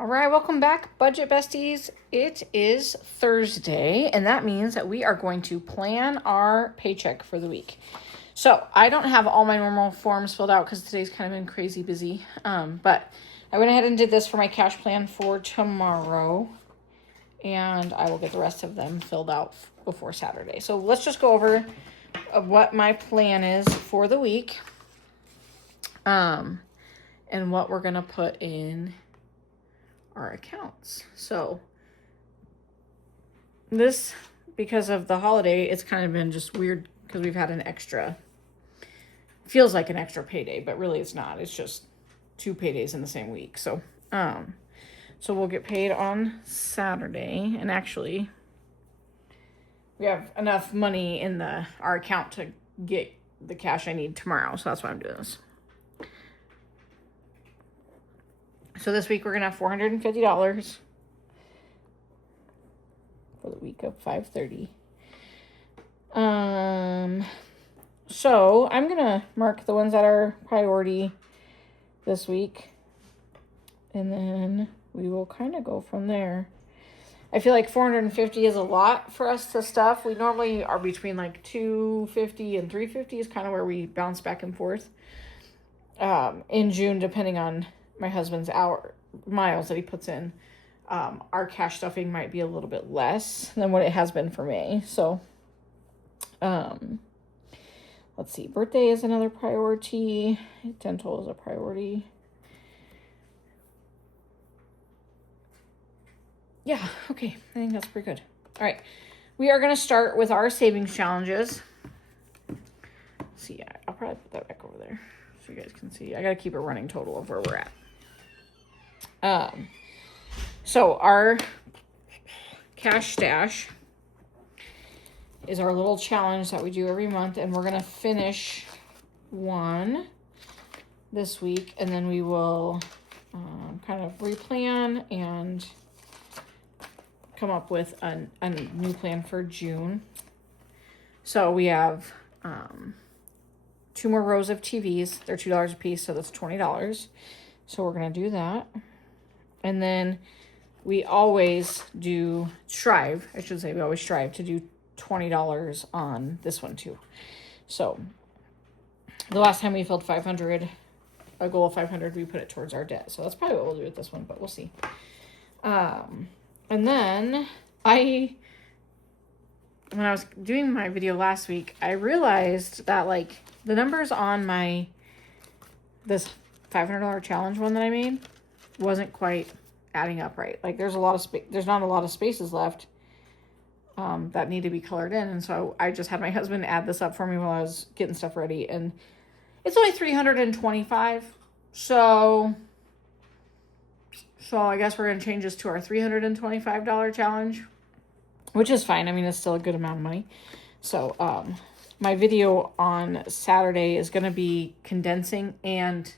All right, welcome back, Budget Besties. It is Thursday, and that means that we are going to plan our paycheck for the week. So I don't have all my normal forms filled out because today's kind of been crazy busy. But I went ahead and did this for my cash plan for tomorrow, and I will get the rest of them filled out before Saturday. So let's just go over what my plan is for the week, and what we're gonna put in our accounts. So this, because of the holiday, it's kind of been just weird because we've had an extra, feels like an extra payday, but really it's not. It's just 2 paydays in the same week. So we'll get paid on Saturday, and actually we have enough money in our account to get the cash I need tomorrow. So that's why I'm doing this. So this week we're going to have $450 for the week of 5/30. So I'm going to mark the ones that are priority this week, and then we will kind of go from there. I feel like 450 is a lot for us to stuff. We normally are between like 250 and 350 is kind of where we bounce back and forth. In June, depending on my husband's miles that he puts in, our cash stuffing might be a little bit less than what it has been for May. So, let's see. Birthday is another priority. Dental is a priority. Yeah, okay. I think that's pretty good. All right. We are going to start with our savings challenges. Let's see, I'll probably put that back over there so you guys can see. I got to keep a running total of where we're at. So our cash stash is our little challenge that we do every month, and we're going to finish one this week, and then we will kind of replan and come up with a new plan for June. So we have 2 more rows of TVs. They're $2 a piece, so that's $20. So we're going to do that. And then we always strive to do $20 on this one too. So the last time we filled 500, a goal of 500, we put it towards our debt. So that's probably what we'll do with this one, but we'll see. And then when I was doing my video last week, I realized that like the numbers on this $500 challenge one that I made wasn't quite adding up right. Like there's not a lot of spaces left that need to be colored in, and so I just had my husband add this up for me while I was getting stuff ready, and it's only $325. So I guess we're gonna change this to our $325 challenge, which is fine. I mean, it's still a good amount of money. So my video on Saturday is gonna be condensing, and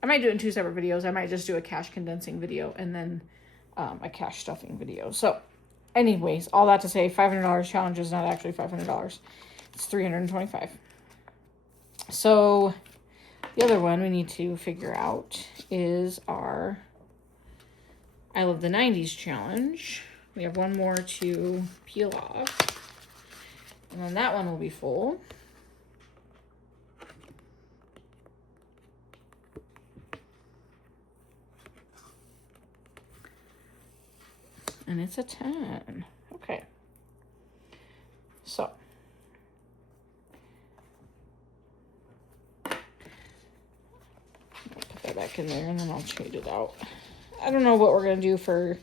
I might do it in 2 separate videos. I might just do a cash condensing video and then a cash stuffing video. So anyways, all that to say, $500 challenge is not actually $500. It's $325. So the other one we need to figure out is our I Love the 90s challenge. We have one more to peel off, and then that one will be full. And it's a 10. Okay. So I'll put that back in there, and then I'll change it out. I don't know what we're going to do for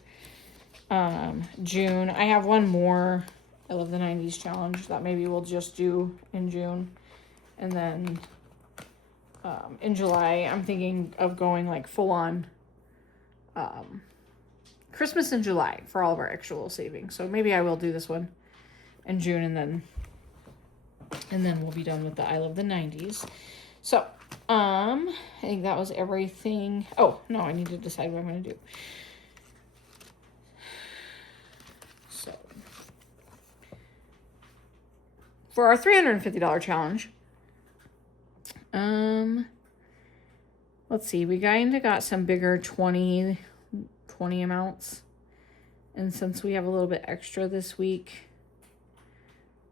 June. I have one more I Love the 90s challenge that maybe we'll just do in June. And then in July, I'm thinking of going like full on Christmas in July for all of our actual savings. So maybe I will do this one in June, and then we'll be done with the I Love the 90s. So, I think that was everything. Oh, no, I need to decide what I'm going to do. So, for our $350 challenge, let's see, we kind of got some bigger 20 amounts. And since we have a little bit extra this week,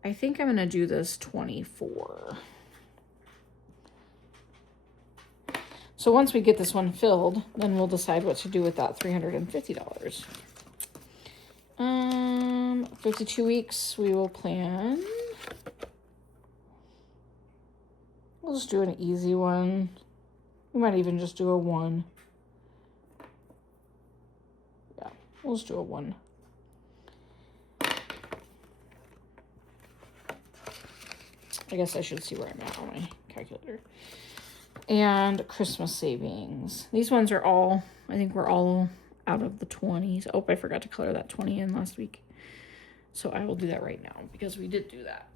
I think I'm going to do this 24. So once we get this one filled, then we'll decide what to do with that $350. 52 weeks, we will plan. We'll just do an easy one. We might even just do a 1. Yeah, we'll just do a 1. I guess I should see where I'm at on my calculator. And Christmas savings. These ones are all, I think we're all out of the 20s. Oh, I forgot to color that 20 in last week. So I will do that right now because we did do that.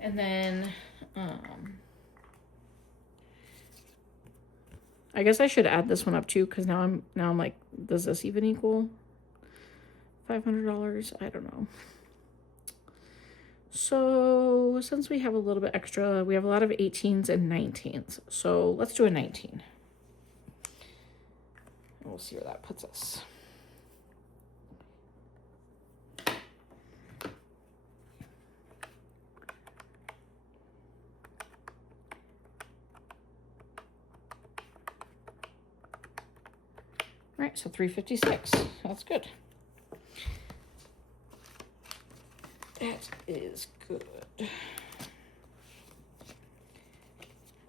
And then, I guess I should add this one up too, because now I'm like, does this even equal $500? I don't know. So since we have a little bit extra, we have a lot of 18s and 19s. So let's do a 19. And we'll see where that puts us. All right, so 356. That's good. That is good.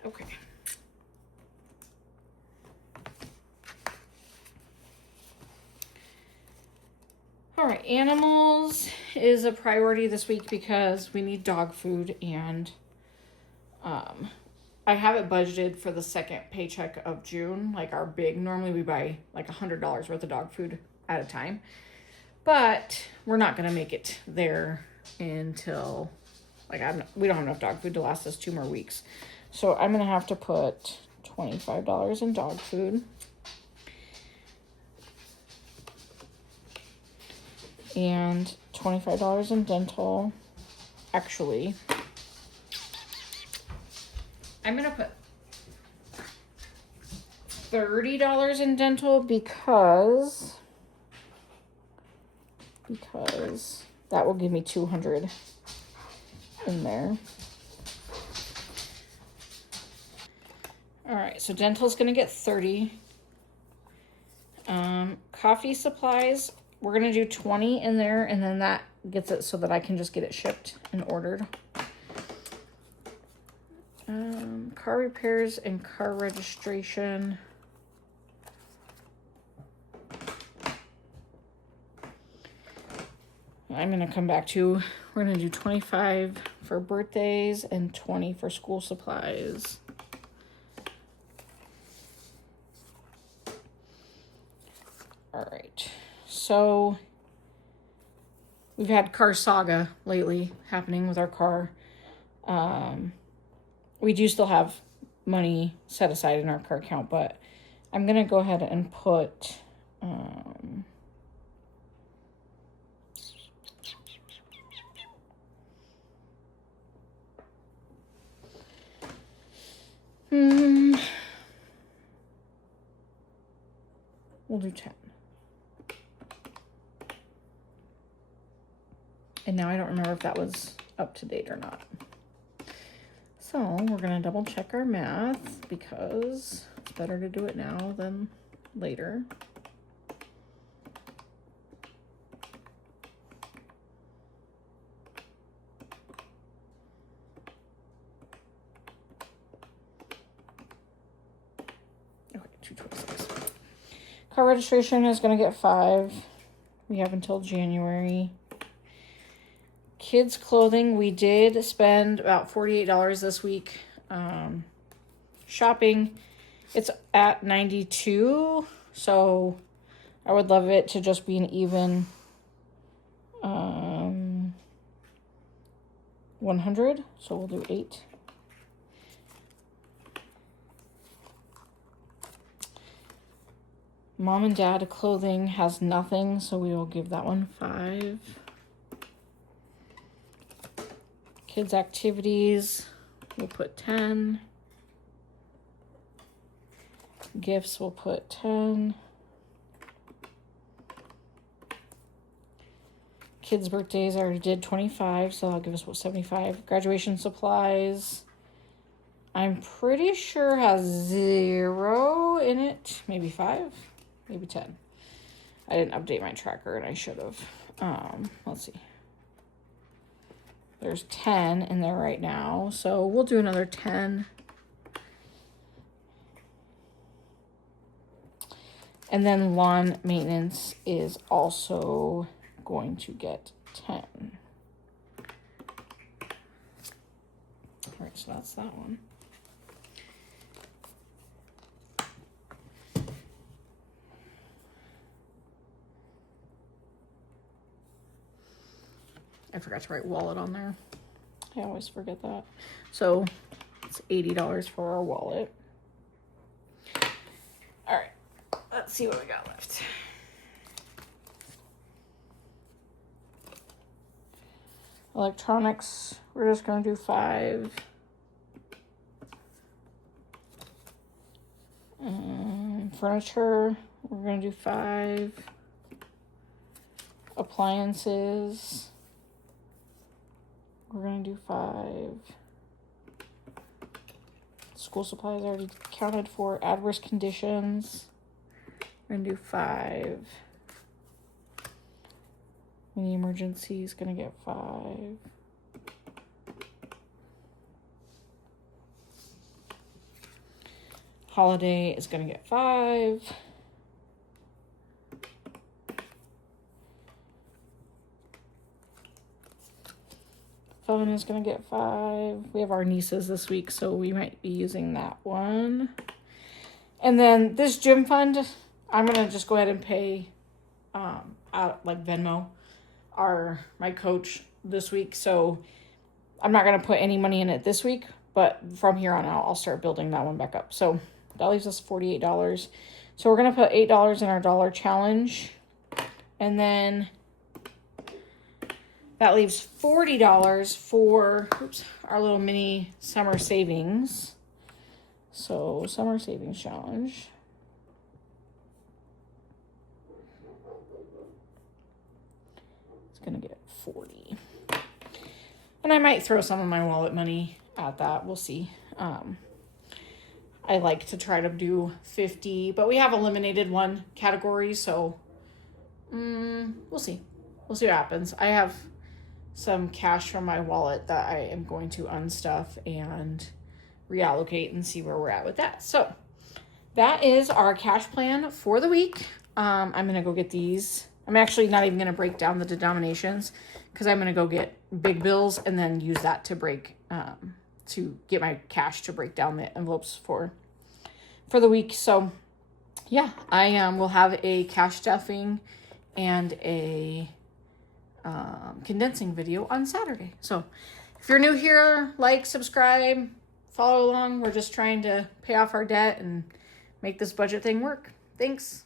Okay. All right, animals is a priority this week because we need dog food, and I have it budgeted for the second paycheck of June, like our big, normally we buy like $100 worth of dog food at a time, but we're not going to make it there until, like, we don't have enough dog food to last us 2 more weeks. So I'm going to have to put $25 in dog food. And $25 in dental. Actually, I'm going to put $30 in dental because that will give me $200 in there. All right, so dental's going to get $30. Coffee supplies, we're going to do $20 in there, and then that gets it so that I can just get it shipped and ordered. Car repairs and car registration. I'm going to come back to, we're going to do 25 for birthdays and 20 for school supplies. All right, so we've had car saga lately happening with our car. We do still have money set aside in our car account, but I'm going to go ahead and put, we'll do 10. And now I don't remember if that was up to date or not. So we're going to double check our math because it's better to do it now than later. Okay, 226. Car registration is going to get 5. We have until January. Kids clothing, we did spend about $48 this week. Shopping, it's at 92, so I would love it to just be an even 100, so we'll do 8. Mom and dad clothing has nothing, so we will give that one 5. Kids activities, we'll put 10. Gifts, we'll put 10. Kids' birthdays, I already did 25, so that'll give us, what, 75. Graduation supplies, I'm pretty sure has 0 in it. Maybe 5, maybe 10. I didn't update my tracker, and I should have. Let's see. There's 10 in there right now, so we'll do another 10. And then lawn maintenance is also going to get 10. All right, so that's that one. I forgot to write wallet on there. I always forget that. So it's $80 for our wallet. All right, let's see what we got left. Electronics, we're just going to do 5. Furniture, we're going to do 5. Appliances, we're going to do 5. School supplies already counted for. Adverse conditions, we're going to do 5. Any emergency is going to get 5. Holiday is going to get 5. Phone is going to get 5. We have our nieces this week, so we might be using that one. And then this gym fund, I'm going to just go ahead and pay out like Venmo my coach this week. So I'm not going to put any money in it this week, but from here on out, I'll start building that one back up. So that leaves us $48. So we're going to put $8 in our dollar challenge. And then that leaves $40 for our little mini summer savings. So summer savings challenge. It's going to get 40. And I might throw some of my wallet money at that. We'll see. I like to try to do 50, but we have eliminated one category, so we'll see. We'll see what happens. I have some cash from my wallet that I am going to unstuff and reallocate and see where we're at with that. So that is our cash plan for the week. I'm going to go get these. I'm actually not even going to break down the denominations because I'm going to go get big bills and then use that to break, to get my cash to break down the envelopes for the week. So yeah, I will have a cash stuffing and a condensing video on Saturday. So if you're new here, like, subscribe, follow along. We're just trying to pay off our debt and make this budget thing work. Thanks.